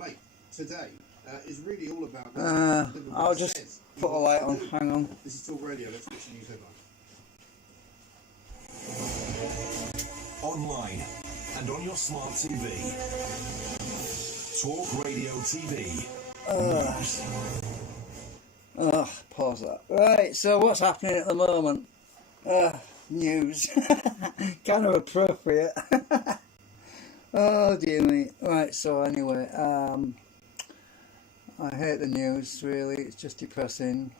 make today is really all about. I'll just put a light on. Hang on. This is Talk Radio. Let's switch to news headline. Online and on your smart TV. Talk Radio TV. Pause that. Right, so what's happening at the moment? News. Kind of appropriate. Oh dear me. Right, so anyway, I hate the news, really. It's just depressing.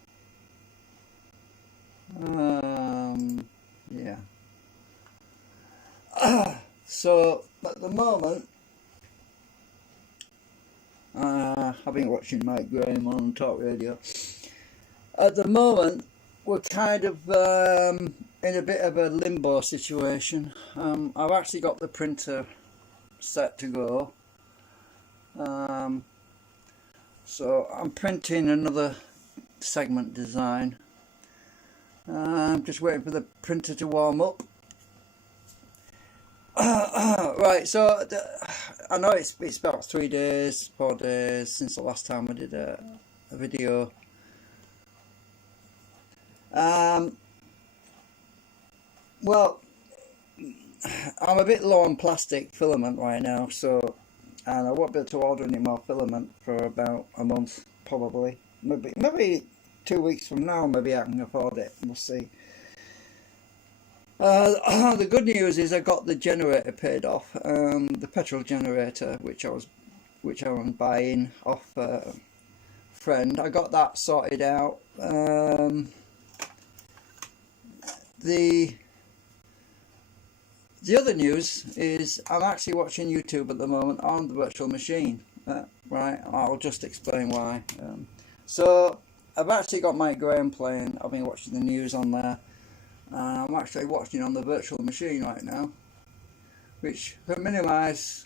Yeah. So, at the moment, I've been watching Mike Graham on Talk Radio. At the moment, we're kind of in a bit of a limbo situation. I've actually got the printer set to go. So I'm printing another segment design. I'm just waiting for the printer to warm up. Right, so I know it's about 4 days since the last time I did a video. Well, I'm a bit low on plastic filament right now, so, and I won't be able to order any more filament for about a month, probably. Maybe 2 weeks from now, maybe I can afford it. We'll see. The good news is I got the generator paid off, the petrol generator, which I was buying off a friend. I got that sorted out. The other news is I'm actually watching YouTube at the moment on the virtual machine. Right, I'll just explain why. So I've actually got Mike Graham playing. I've been watching the news on there. I'm actually watching on the virtual machine right now, which to minimise.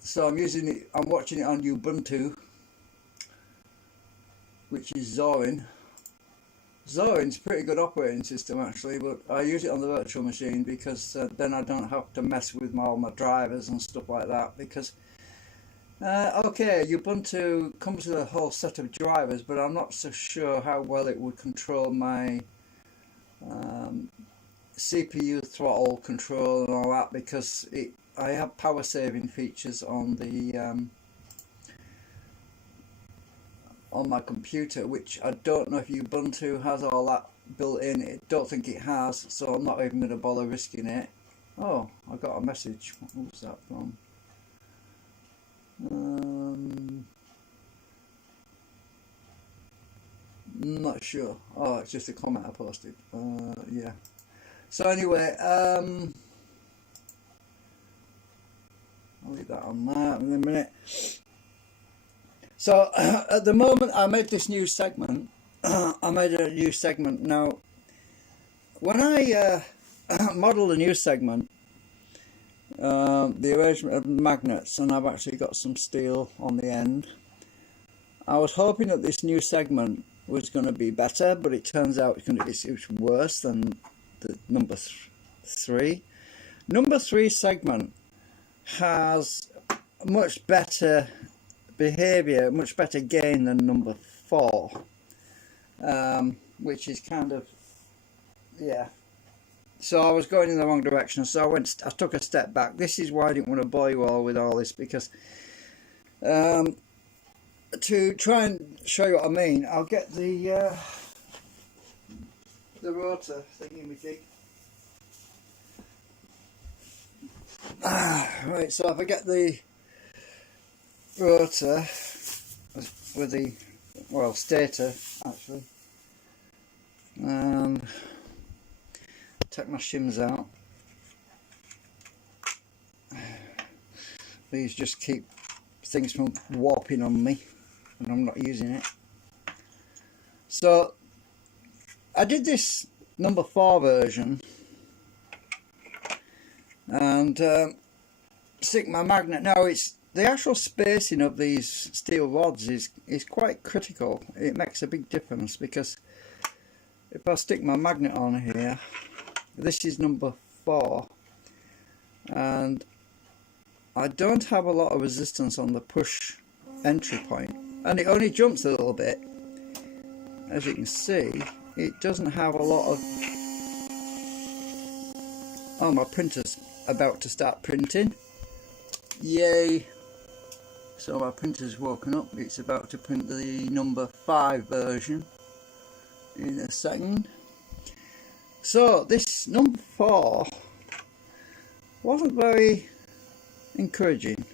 So I'm using it. I'm watching it on Ubuntu, which is Zorin. Zorin's a pretty good operating system actually, but I use it on the virtual machine because then I don't have to mess with all my drivers and stuff like that. Because okay, Ubuntu comes with a whole set of drivers, but I'm not so sure how well it would control my CPU throttle control and all that, because I have power saving features on the on my computer, which I don't know if Ubuntu has all that built in. I don't think it has, so I'm not even going to bother risking it. Oh, I got a message. What was that from? Not sure. Oh, it's just a comment I posted. Yeah. So anyway, I'll leave that on that in a minute. So at the moment, I made this new segment. I made a new segment. Now, when I model a new segment, the arrangement of magnets, and I've actually got some steel on the end. I was hoping that this new segment was going to be better, but it turns out it's worse than the number 3. Number 3 segment has much better behaviour, much better gain than number 4, which is kind of, yeah. So I was going in the wrong direction, so I took a step back. This is why I didn't want to bore you all with all this, because to try and show you what I mean, I'll get the rotor thingy-majig. Right, so if I get the rotor with the, well, stator actually, take my shims out. These just keep things from warping on me when I'm not using it. So I did this number 4 version and stick my magnet. Now it's the actual spacing of these steel rods is quite critical. It makes a big difference, because if I stick my magnet on here, this is number 4, and I don't have a lot of resistance on the push entry point, and it only jumps a little bit. As you can see, it doesn't have a lot of... Oh, my printer's about to start printing. Yay! So my printer's woken up. It's about to print the number 5 version in a second. So this number 4 wasn't very encouraging.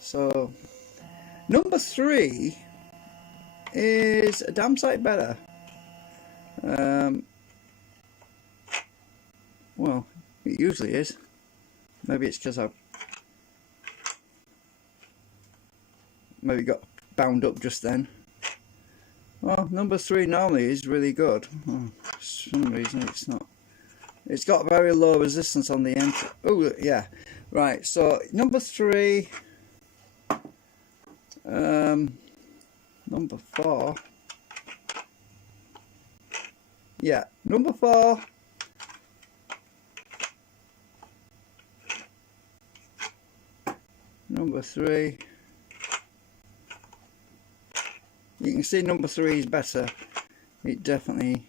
So number 3 is a damn sight better. Well, it usually is. Maybe it's because I've maybe got bound up just then. Well, number 3 normally is really good. Oh, for some reason it's not. It's got very low resistance on the entry. Oh yeah, right. So number 3, number 4. Yeah, number 4. Number 3. You can see number 3 is better. It definitely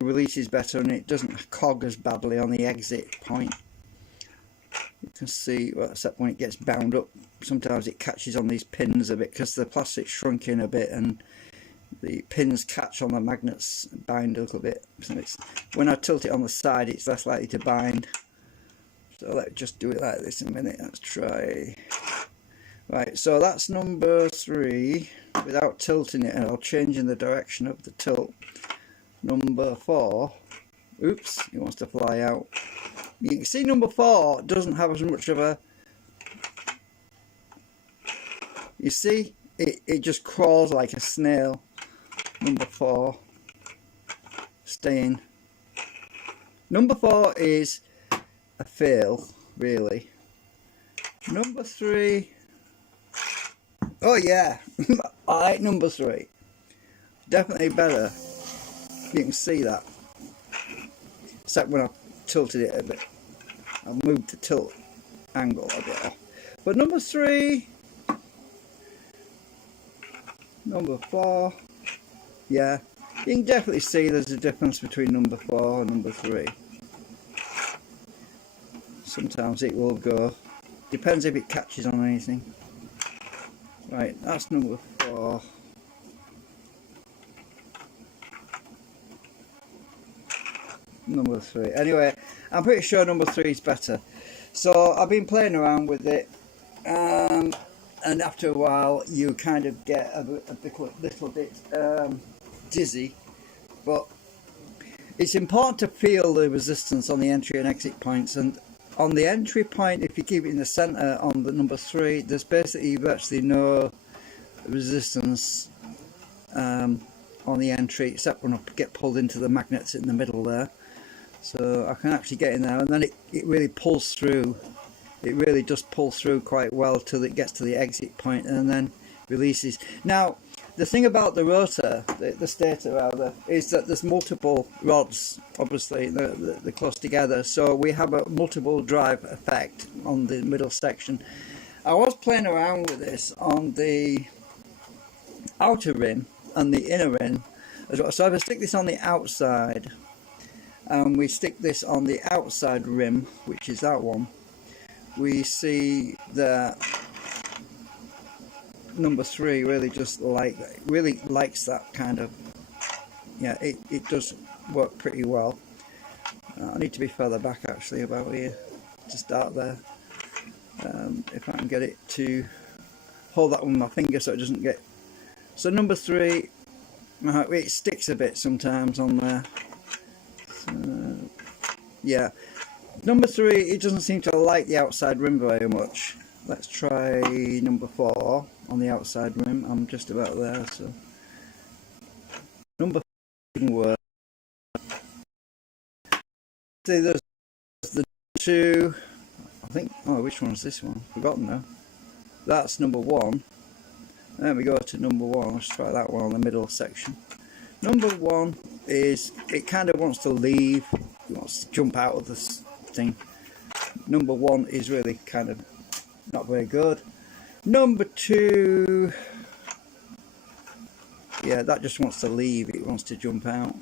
releases better, and it doesn't cog as badly on the exit point. You can see, well, except when it gets bound up, sometimes it catches on these pins a bit because the plastic's shrunk in a bit, and the pins catch on the magnets, bind a little bit. So when I tilt it on the side, it's less likely to bind. So let's just do it like this in a minute. Let's try. Right, so that's number 3 without tilting it or changing the direction of the tilt. Number 4, oops, it wants to fly out. You can see number 4 doesn't have as much of a, you see, it just crawls like a snail. Number 4, staying. Number 4 is a fail, really. Number 3, oh yeah, I like number 3. Definitely better. You can see that. Except when I tilted it a bit. I moved the tilt angle a bit off. But number 3, number 4, yeah, you can definitely see there's a difference between number 4 and number 3. Sometimes it will go. Depends if it catches on anything. Right, that's number 4. Number 3. Anyway, I'm pretty sure number 3 is better. So I've been playing around with it, and after a while you kind of get a little bit dizzy. But it's important to feel the resistance on the entry and exit points. And on the entry point, if you keep it in the center on the number 3, there's basically virtually no resistance on the entry, except when I get pulled into the magnets in the middle there. So I can actually get in there, and then it really pulls through. It really just pulls through quite well till it gets to the exit point, and then releases. Now, the thing about the rotor, the stator rather, is that there's multiple rods. Obviously, they're close together, so we have a multiple drive effect on the middle section. I was playing around with this on the outer rim and the inner rim as well. So if I stick this on the outside, and we stick this on the outside rim, which is that one, we see that number 3 really likes that kind of, yeah, it does work pretty well. I need to be further back actually, about here to start there. If I can get it to hold that with my finger so it doesn't get, so number 3, it sticks a bit sometimes on there. So, yeah, number 3, it doesn't seem to like the outside rim very much. Let's try number 4 on the outside rim. I'm just about there, so number 4 didn't work. See, there's the 2, I think, oh, which one's this one? Forgotten now. That's number 1. There we go to number 1. Let's try that one on the middle section. Number 1 is, it kind of wants to leave, it wants to jump out of this thing. number 1 is really kind of not very good. Number 2, yeah, that just wants to leave, it wants to jump out.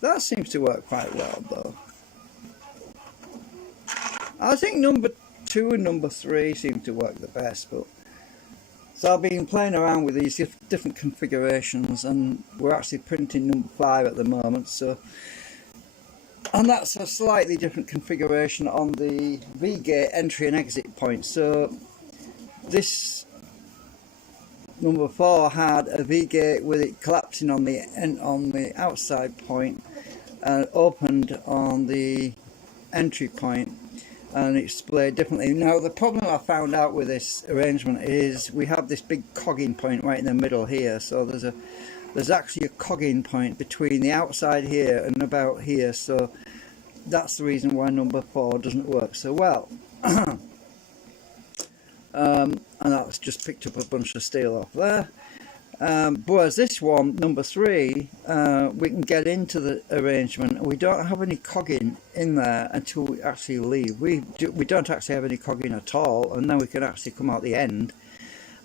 That seems to work quite well though. I think number 2 and number 3 seem to work the best, but so I've been playing around with these different configurations, and we're actually printing number 5 at the moment, so, and that's a slightly different configuration on the V-gate entry and exit point. So this number 4 had a V-gate with it collapsing on the outside point and opened on the entry point, and it's displayed differently. Now the problem I found out with this arrangement is we have this big cogging point right in the middle here, so there's actually a cogging point between the outside here and about here, so that's the reason why number 4 doesn't work so well. And that's just picked up a bunch of steel off there. Whereas this one, number 3, we can get into the arrangement. We don't have any cogging in there until we actually leave. We don't actually have any cogging at all, and then we can actually come out the end,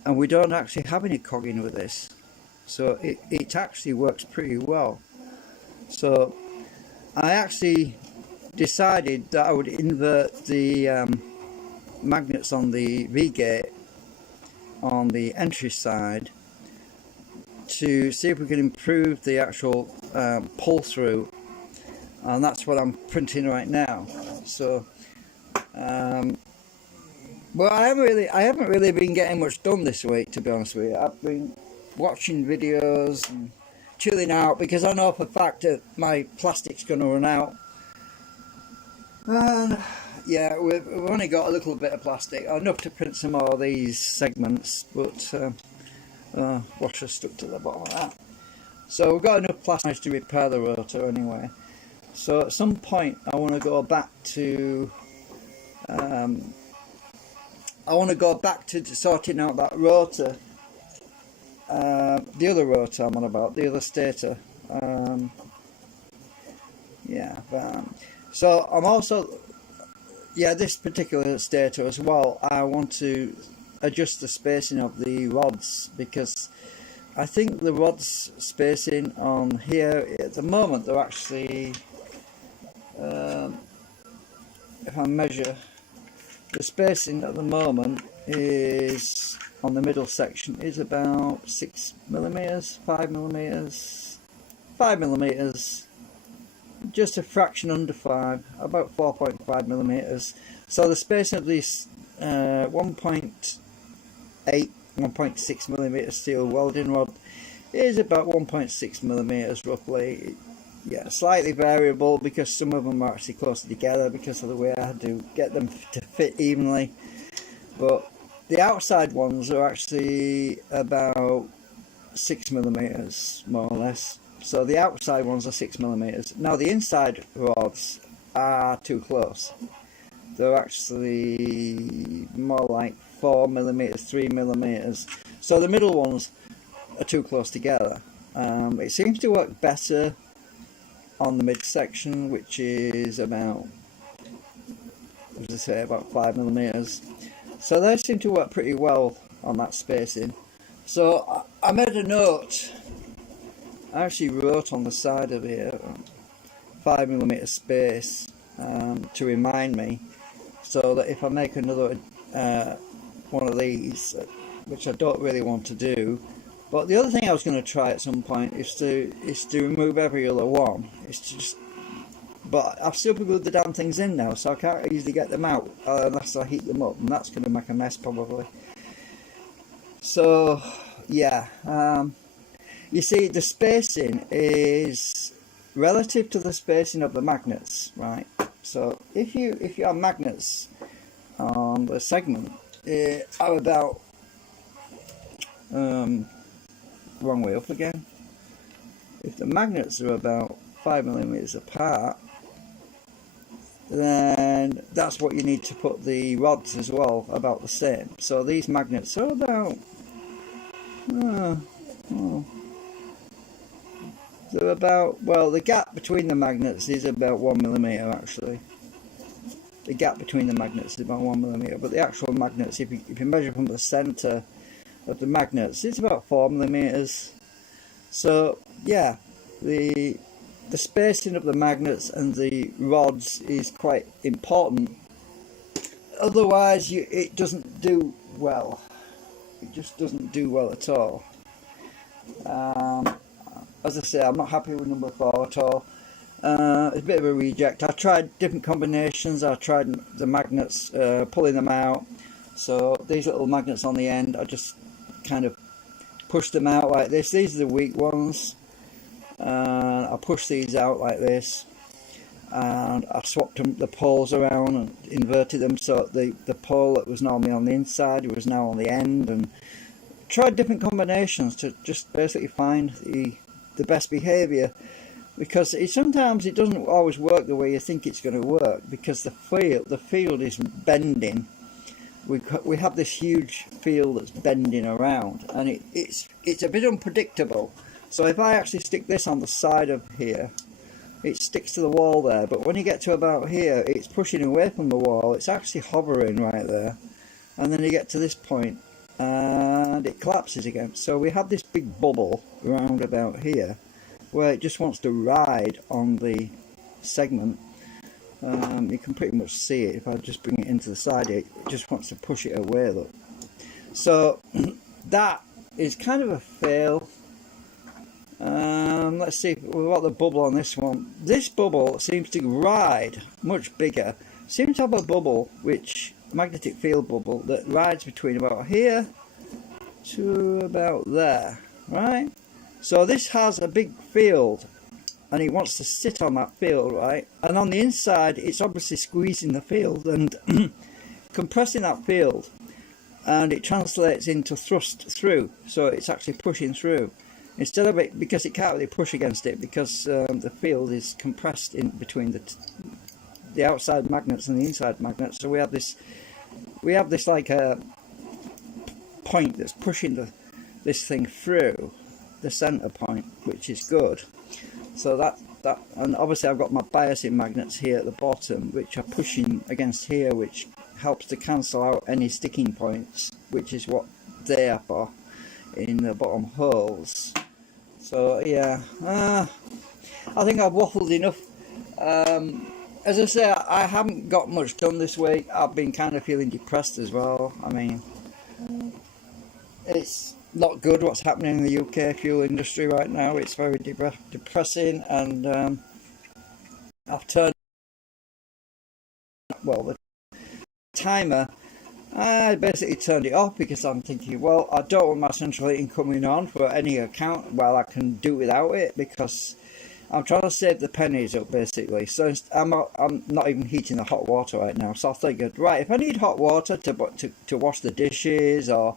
and we don't actually have any cogging with this, so it actually works pretty well. So I actually decided that I would invert the magnets on the V-gate on the entry side to see if we can improve the actual pull through, and that's what I'm printing right now. So well, I haven't really been getting much done this week, to be honest with you. I've been watching videos and chilling out because I know for a fact that my plastic's going to run out, and yeah, we've only got a little bit of plastic, enough to print some more of these segments, but washer stuck to the bottom of that. So we've got enough plastic to repair the rotor anyway. So at some point I want to go back to sorting out that rotor, the other rotor I'm on about, the other stator. So I'm also, this particular stator as well, I want to adjust the spacing of the rods, because I think the rods spacing on here at the moment, they're actually, if I measure, the spacing at the moment is on the middle section is about 6 millimeters, 5 millimeters, 5 millimeters, just a fraction under 5, about 4.5 millimeters. So the spacing of these 1.6 millimeter steel welding rod is about 1.6 millimeters roughly. Yeah, slightly variable because some of them are actually closer together because of the way I had to get them to fit evenly, but the outside ones are actually about 6 millimeters more or less. So the outside ones are 6 millimeters. Now the inside rods are too close. They're actually more like 4 millimeters, 3 millimeters. So the middle ones are too close together. It seems to work better on the midsection, which is about, as I say, about 5 millimeters. So they seem to work pretty well on that spacing. So I made a note. I actually wrote on the side of here 5 millimeter space to remind me, so that if I make another one of these, which I don't really want to do. But the other thing I was going to try at some point is to remove every other one. But I've super glued the damn things in now, so I can't easily get them out unless I heat them up, and that's going to make a mess probably. So yeah, you see, the spacing is relative to the spacing of the magnets, right? So if your magnets on the segment are about wrong way up again. If the magnets are about 5 millimeters apart, then that's what you need to put the rods as well, about the same. So these magnets are about they're about, well, the gap between the magnets is about 1 millimeter actually. the gap between the magnets is about 1mm, but the actual magnets, if you measure from the centre of the magnets, it's about 4mm. So yeah, the spacing of the magnets and the rods is quite important. Otherwise, it doesn't do well. It just doesn't do well at all. As I say, I'm not happy with number 4 at all. It's a bit of a reject. I tried different combinations. I tried the magnets, pulling them out. So these little magnets on the end, I just kind of push them out like this. These are the weak ones. I push these out like this, and I swapped the poles around and inverted them so the pole that was normally on the inside was now on the end, and tried different combinations to just basically find the best behaviour, because sometimes it doesn't always work the way you think it's going to work, because the field is bending. We have this huge field that's bending around, and it's a bit unpredictable. So if I actually stick this on the side of here, it sticks to the wall there, but when you get to about here, it's pushing away from the wall. It's actually hovering right there, and then you get to this point and it collapses again. So we have this big bubble round about here where it just wants to ride on the segment. You can pretty much see it if I just bring it into the side. It just wants to push it away, look. So that is kind of a fail. Let's see we've got the bubble on this one. This bubble seems to ride much bigger. Seems to have a bubble, which magnetic field bubble, that rides between about here to about there, right? So this has a big field, and it wants to sit on that field, right? And on the inside, it's obviously squeezing the field and compressing that field, and it translates into thrust through. So it's actually pushing through. Instead of it, because it can't really push against it, because the field is compressed in between the outside magnets and the inside magnets. So we have this like a point that's pushing this thing through the center point, which is good. So that and obviously I've got my biasing magnets here at the bottom, which are pushing against here, which helps to cancel out any sticking points, which is what they are for in the bottom holes. So yeah, I think I've waffled enough. As I say, I haven't got much done this week. I've been kind of feeling depressed as well. I mean, it's not good what's happening in the UK fuel industry right now. It's very depressing, and I've turned, well, the timer, I basically turned it off because I'm thinking, well, I don't want my central heating coming on for any account while I can do without it, because I'm trying to save the pennies up basically. So I'm not even heating the hot water right now. So I figured, right, if I need hot water to wash the dishes, or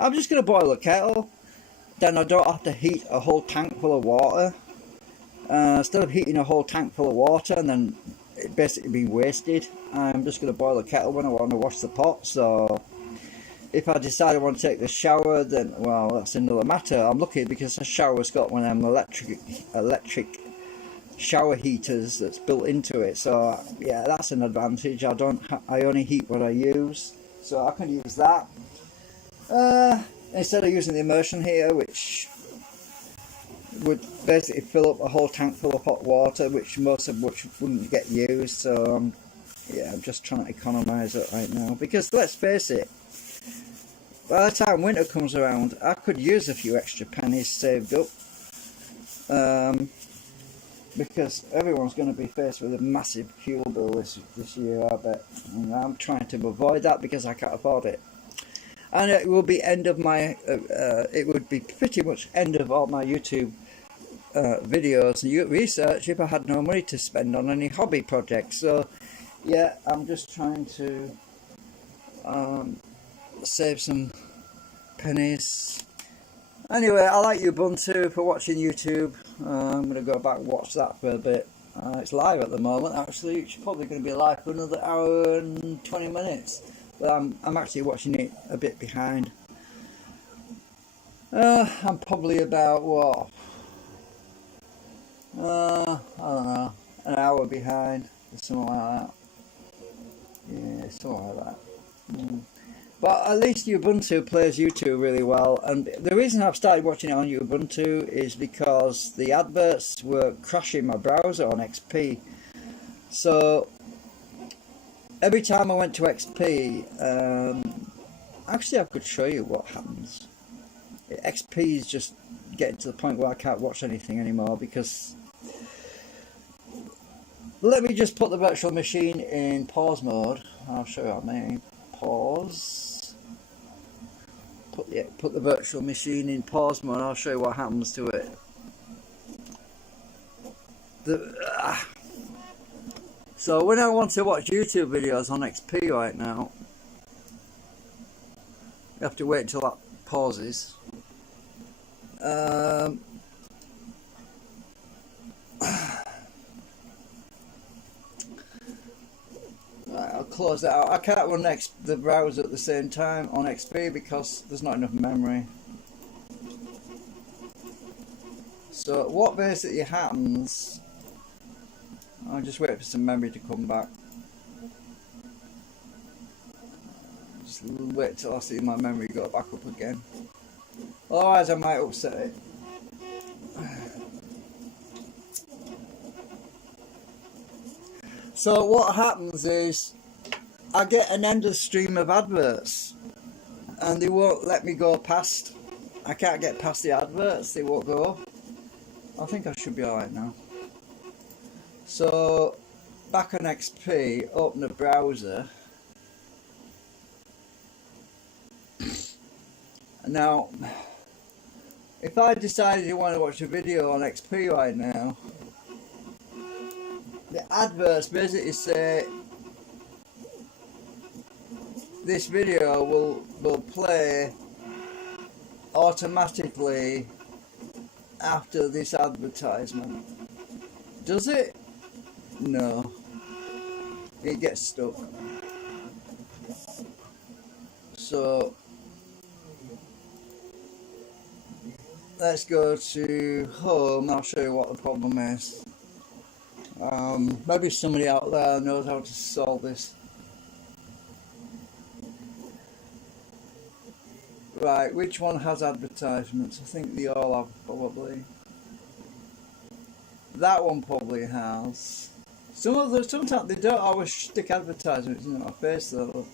I'm just going to boil a kettle, then I don't have to heat a whole tank full of water. Instead of heating a whole tank full of water and then it basically being wasted, I'm just going to boil a kettle when I want to wash the pot. So if I decide I want to take the shower, then, well, that's another matter. I'm lucky because the shower's got one of them electric shower heaters that's built into it. So yeah, that's an advantage. I only heat what I use, so I can use that instead of using the immersion heater, which would basically fill up a whole tank full of hot water, which most of which wouldn't get used. So yeah, I'm just trying to economise it right now, because let's face it, by the time winter comes around, I could use a few extra pennies saved up, because everyone's going to be faced with a massive fuel bill this year, I bet, and I'm trying to avoid that because I can't afford it. And it will be end of my it would be pretty much end of all my YouTube videos and research if I had no money to spend on any hobby projects. So yeah, I'm just trying to save some pennies. Anyway, I like Ubuntu for watching YouTube. I'm going to go back and watch that for a bit. It's live at the moment, actually. It's probably going to be live for another hour and 20 minutes. But I'm actually watching it a bit behind. I'm probably about, what? I don't know, an hour behind, or something like that. It's something like that. But at least Ubuntu plays YouTube really well, and the reason I've started watching it on Ubuntu is because the adverts were crashing my browser on XP. So every time I went to XP, actually I could show you what happens. XP is just getting to the point where I can't watch anything anymore because... Let me just put the virtual machine in pause mode. I'll show you what I mean. Pause. Put the virtual machine in pause mode. I'll show you what happens to it. So when I want to watch YouTube videos on XP right now, you have to wait until that pauses. I'll close that out. I can't run the browser at the same time on XP because there's not enough memory. So what basically happens, I'll just wait for some memory to come back. Just wait till I see my memory go back up again. Otherwise I might upset it. So what happens is I get an endless stream of adverts and they won't let me go past. I can't get past the adverts, they won't go. I think I should be alright now. So back on XP, open the browser. Now if I decided you want to watch a video on XP right now, the adverts basically say this video will play automatically after this advertisement. Does it? No. It gets stuck. So let's go to home. I'll show you what the problem is. Maybe somebody out there knows how to solve this. Right, which one has advertisements? I think they all have, probably. That one probably has. Sometimes they don't always stick advertisements in my face though.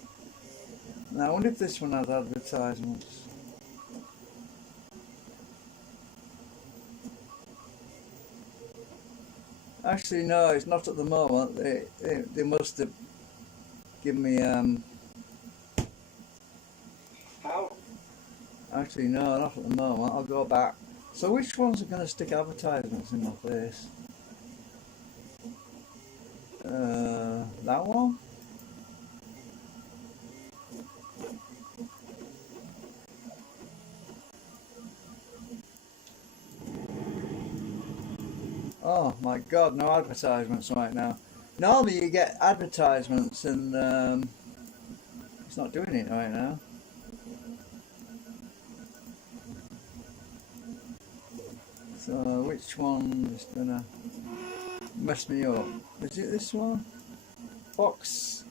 Now I wonder if this one has advertisements. Actually, no, it's not at the moment. They must have given me How? Actually, no, not at the moment. I'll go back. So which ones are going to stick advertisements in my face? That one? Oh my god, no advertisements right now. Normally you get advertisements and it's not doing it right now. So which one is gonna mess me up? Is it this one? Fox?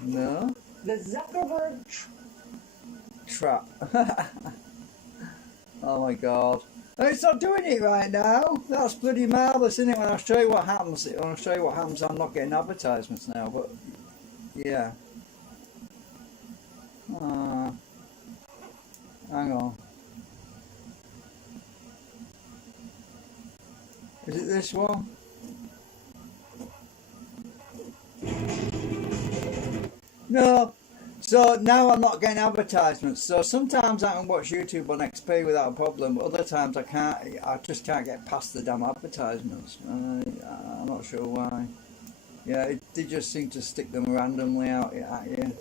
No? The Zuckerberg Trap. Oh my god. It's not doing it right now. That's bloody marvellous, isn't it? When I'll show you what happens, I'm not getting advertisements now, but yeah. Hang on. Is it this one? No. So now I'm not getting advertisements. So sometimes I can watch YouTube on XP without a problem, but other times I can't. I just can't get past the damn advertisements. I'm not sure why. Yeah, they just seem to stick them randomly out at you.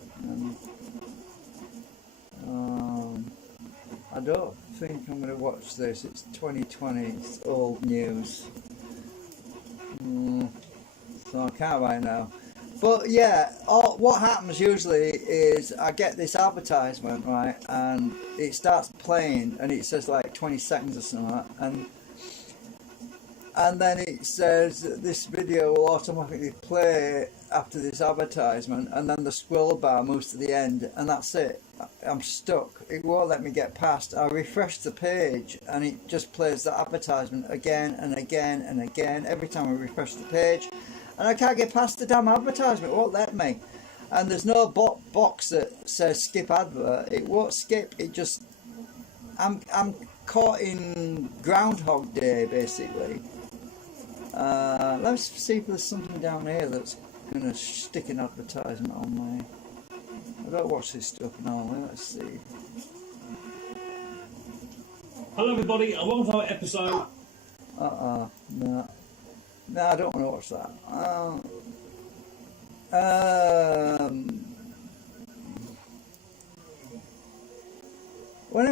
I don't think I'm going to watch this. It's 2020. It's old news. So I can't right now. But yeah, what happens usually is I get this advertisement, right, and it starts playing and it says like 20 seconds or something like that, and and then it says that this video will automatically play after this advertisement, and then the scroll bar moves to the end, and that's it. I'm stuck. It won't let me get past. I refresh the page and it just plays the advertisement again and again and again every time I refresh the page, and I can't get past the damn advertisement. It won't let me. And there's no box that says skip advert. It won't skip. It just, I'm caught in Groundhog Day basically. Let's see if there's something down here that's gonna stick an advertisement on my. I don't watch this stuff normally. Let's see. Hello everybody, and welcome to our episode. No, I don't want to watch that. When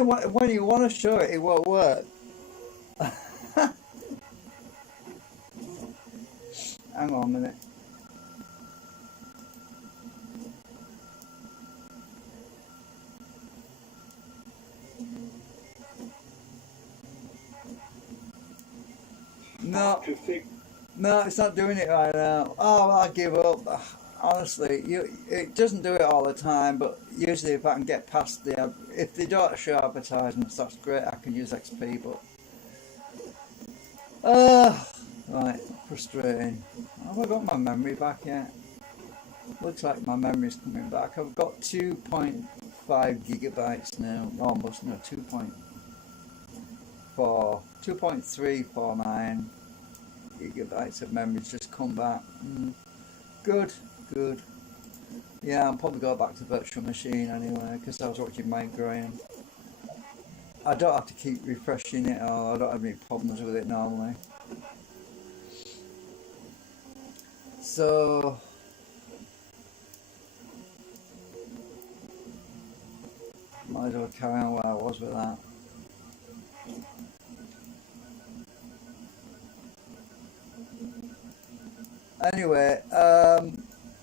you want to show it, it won't work. Hang on a minute. No, it's not doing it right now. Oh, I give up. Honestly, it doesn't do it all the time, but usually if I can get past if they don't show advertisements, that's great. I can use XP, but right, frustrating. Have I got my memory back yet? Looks like my memory's coming back. I've got 2.5 gigabytes now. Almost, no, 2.349 gigabytes of memory's just come back. Good. Yeah, I'll probably go back to Virtual Machine anyway, because I was watching Mike Graham. I don't have to keep refreshing it, or I don't have any problems with it normally. So might as well carry on where I was with that. Anyway,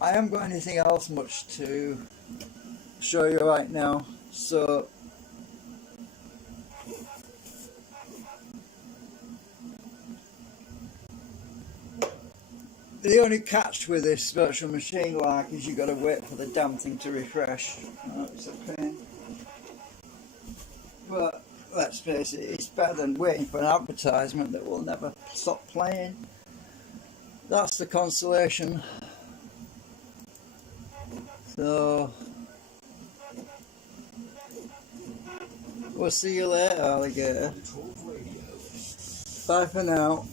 I haven't got anything else much to show you right now, so the only catch with this virtual machine like is you got to wait for the damn thing to refresh. Oh, it's a pain. But let's face it, it's better than waiting for an advertisement that will never stop playing. That's the consolation. So we'll see you later, alligator. Bye for now.